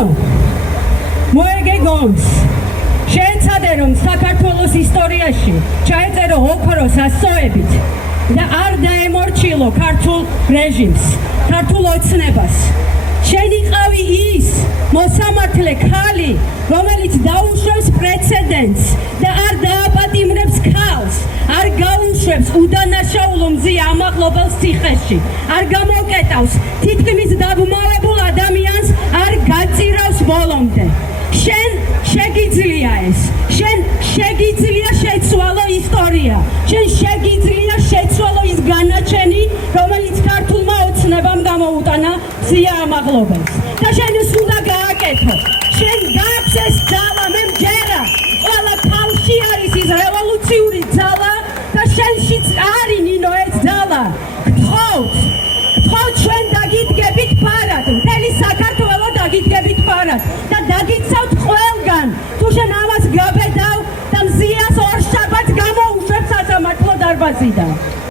ნინო მოეგეგონს შეეცადე რომ საქართველოს ისტორიაში ჩაეწერო ოქროს ასოებით და არ დაემორჩილო ქართულ რეჟიმს, ქართულ ოცნებას. შენ იყავი ის მოსამართლე ქალი, რომელიც დაუშვებს პრეცედენტს და არ დააპატიმრებს ქალს, არ გაუშვებს უდანაშაულო მზია ამაღლობელ ციხეში, არ გამოკეტავს თითქმის დაბმავებულ ადამიანს, არ გაწირავს ბოლომდე. შენ შეგიძლია ეს, შენ შეგიძლია შეცვალო ისტორია, შენ შეგიძლია შეცვალო ის განაჩენი, რომელიც ქართულმა ოცნებამ გამოუტანა მზია ამაღლობელს. და შენ ეს უნდა გააკეთო. შენ გაქვს ეს ძალა, მე მჯერა, ყველა თავში არის ის რევოლუციური ძალა და შენშიც არის ნინო ეს ძალა. გთხოვთ ჩვენ დაგიდგებით ფარად, მთელი საქართველო დაგიდგებით ფარად და დაგიცავთ ყველგან, თუ შენ ამას გაბედავ და მზიას ორ შაბათს გამოუშვებ სასამართლო დარბაზიდან.